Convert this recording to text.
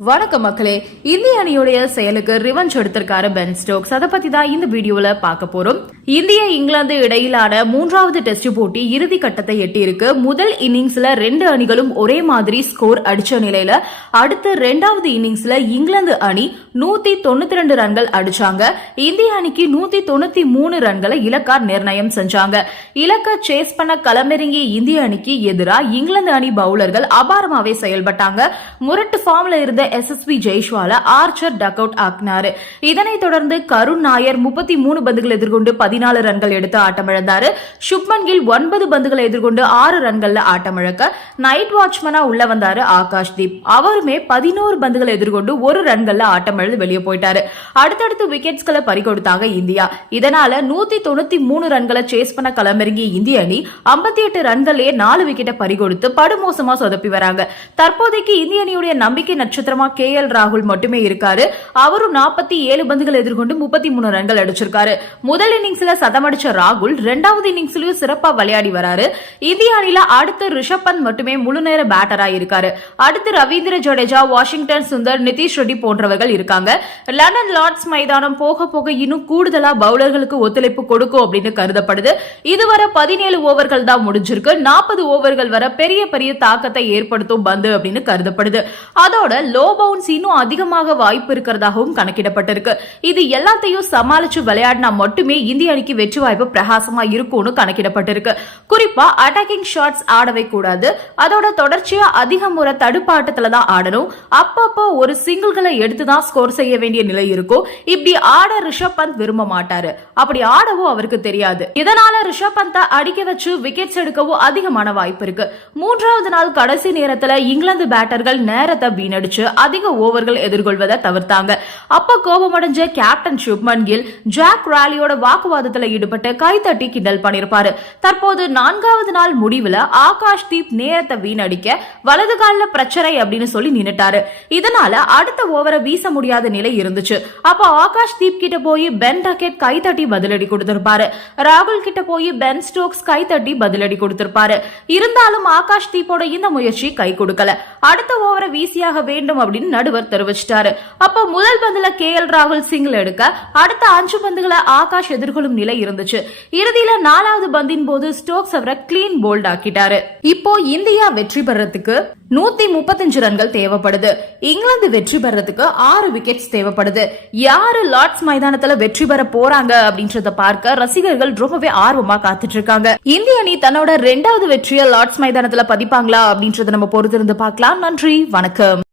வணக்கம் மக்களே இந்திய அணியுடைய செயலுக்கு ரிவன்ஸ் எடுத்திருக்காரு பென் ஸ்டோக்ஸ் அதை பத்தி தான் இந்த வீடியோல பார்க்க போறோம். இந்திய இங்கிலாந்து இடையிலான மூன்றாவது டெஸ்ட் போட்டி இறுதி கட்டத்தை எட்டியிருக்கு. முதல் இன்னிங்ஸ்ல ரெண்டு அணிகளும் ஒரே மாதிரி ஸ்கோர் அடிச்ச நிலையில அடுத்த ரெண்டாவது இன்னிங்ஸ்ல இங்கிலாந்து அணி நூத்தி தொண்ணூத்தி ரெண்டு ரன்கள் அடிச்சாங்க. இந்திய அணிக்கு நூத்தி தொண்ணூத்தி மூணு ரன்களை இலக்கா நிர்ணயம் செஞ்சாங்க. இலக்க சேஸ் பண்ண களமிறங்கிய இந்திய அணிக்கு எதிராக இங்கிலாந்து அணி பவுலர்கள் அபாரமாவே செயல்பட்டாங்க. முரட்டு ஃபார்ம்ல இருந்த எஸ்எஸ்பி ஜெய்ஷ்வால ஆர்ச்சர் டக் அவுட் ஆக்கினாரு. இதனைத் தொடர்ந்து கருண் நாயர் முப்பத்தி மூணு பந்துகள் எதிர்கொண்டு பதினாலு ரன்கள் எடுத்து ஆட்டமிழந்தாரு. சுப்மன் கில் ஒன்பது பந்துகளை எதிர்கொண்டு ஆறு ரன்கள்ல ஆட்டமிழக்க நைட் வாட்ச்மனா உள்ள வந்தாரு ஆகாஷ் தீப் அவருமே பதினோரு பந்துகளை எதிர்கொண்டு ஒரு ரன்கள்ல ஆட்டமிழந்து வெளியே போயிட்டாரு. அடுத்தடுத்து விக்கெட்ஸ்களை பறிகொடுத்தாங்க இந்தியா. இதனால நூத்தி தொண்ணூத்தி மூணு ரன்களை சேஸ் பண்ண களமிறங்கிய இந்திய அணி ஐம்பத்தி எட்டு ரன்களே நாலு விக்கெட்டை பறிகொடுத்து படுமோசமா சொதப்பி வராங்க. தற்போதைக்கு இந்திய அணியுடைய நம்பிக்கை நட்சத்திரம் கே எல் ராகுல் மட்டுமே இருக்காரு. அவரும் நாற்பத்தி ஏழு பந்துகள் எதிர்கொண்டு முப்பத்தி மூணு ரன்கள் அடிச்சிருக்காரு. முதல் இன்னிங்ஸ்ல சதமடிச்ச ராகுல் இரண்டாவது இன்னிங்ஸ்லயும் சிறப்பா விளையாடி வராரு. இந்திய அணியில அடுத்து ரிஷப் பந்த் மட்டுமே முழு நேர பேட்டரா இருக்காரு. அடுத்து ரவீந்திர ஜடேஜா வாஷிங்டன் சுந்தர் நிதிஷ் ரெட்டி போன்றவர்கள் இருக்காங்க. லண்டன் லார்ட்ஸ் மைதானம் போக போக இன்னும் கூடுதலா பவுலர்களுக்கு ஒத்துழைப்பு கொடுக்கும் அப்படின்னு கருதப்படுது. இதுவரை பதினேழு ஓவர்கள் தான் முடிஞ்சிருக்கு. நாற்பது ஓவர்கள் வர பெரிய பெரிய தாக்கத்தை ஏற்படுத்தும் பந்து அப்படின்னு கருதப்படுது. அதோட லோ பவுன்ஸ் இன்னும் அதிகமாக வாய்ப்பு இருக்கிறதாகவும் கணக்கிடப்பட்டிருக்கு. இது எல்லாத்தையும் சமாளிச்சு விளையாடினா மட்டுமே இந்திய அணிக்கு வெற்றி வாய்ப்பு பிரகாசமா இருக்கும்னு கணக்கிடப்பட்டிருக்கு. குறிப்பா அட்டாக்கிங் ஷாட்ஸ் ஆடவே கூடாது. அதோட தொடர்ச்சியா அதிக முறை தடுப்பாட்டத்துல தான் ஆடணும். அப்பப்போ ஒரு சிங்கிள்களை எடுத்து தான் ஸ்கோர் செய்ய வேண்டிய நிலை இருக்கும். இப்படி ஆட ரிஷப் பந்த் விரும்ப மாட்டாரு. அப்படி ஆடவும் அவருக்கு தெரியாது. இதனால ரிஷப் பந்தை அடிக்க வச்சு விக்கெட்ஸ் எடுக்கவும் அதிகமான வாய்ப்பு இருக்கு. மூன்றாவது நாள் கடைசி நேரத்துல இங்கிலாந்து பேட்டர்கள் நேரத்தை வீணடிச்சு அதிக ஓவர்கள் எதிர்கொள்வதை தவிர்த்தாங்க. அப்ப கோபமடைஞ்ச கேப்டன் சுப்மன் கில் ஜாக் ராலியோட வாக்குவாதத்துல ஈடுபட்டு கைத்தட்டி கிண்டல் பண்ணிருப்பாரு. தற்போது நான்காவது நாள் முடிவுல ஆகாஷ் தீப் நேரத்தை வீணடிக்க வலது காலில் பிரச்சனை அப்படின்னு சொல்லி நின்னுட்டாரு. இதனால அடுத்த ஓவரை வீச முடியாத நிலை இருந்துச்சு. அப்ப ஆகாஷ் தீப் கிட்ட போய் பென் டக்கெட் கைத்தட்டி பதிலடி கொடுத்திருப்பாரு. ராகுல் கிட்ட போய் பென் ஸ்டோக்ஸ் கைத்தட்டி பதிலடி கொடுத்திருப்பாரு. இருந்தாலும் ஆகாஷ் தீப்போட இந்த முயற்சி கை கொடுக்கல. அடுத்த ஓவரை வீசியாக வேண்டும் அப்படின்னு நடுவர் தெரிவிச்சிட்டாரு. அப்ப முதல் பந்துல கே எல் ராகுல் சிங்கிள் எடுக்க அடுத்த அஞ்சு பந்துகளை ஆகாஷ் எதிர்கொள்ளும் நிலை இருந்துச்சு. இறுதியில நாலாவது பந்தின் போது ஸ்டோக்ஸ் அவரை கிளீன் போல்ட் ஆக்கிட்டாரு. இப்போ இந்தியா வெற்றி பெறறதுக்கு நூத்தி முப்பத்தஞ்சு ரன்கள் தேவைப்படுது. இங்கிலாந்து வெற்றி பெறறதுக்கு ஆறு விக்கெட்ஸ் தேவைப்படுது. யாரு லார்ட்ஸ் மைதானத்துல வெற்றி பெற போறாங்க அப்படின்றத பார்க்க ரசிகர்கள் ரொம்பவே ஆர்வமா காத்துட்டு இருக்காங்க. இந்திய அணி தன்னோட ரெண்டாவது வெற்றியை லார்ட்ஸ் மைதானத்துல பதிப்பாங்களா அப்படின்றத நம்ம பொறுத்திருந்து பார்க்கலாம். நன்றி வணக்கம்.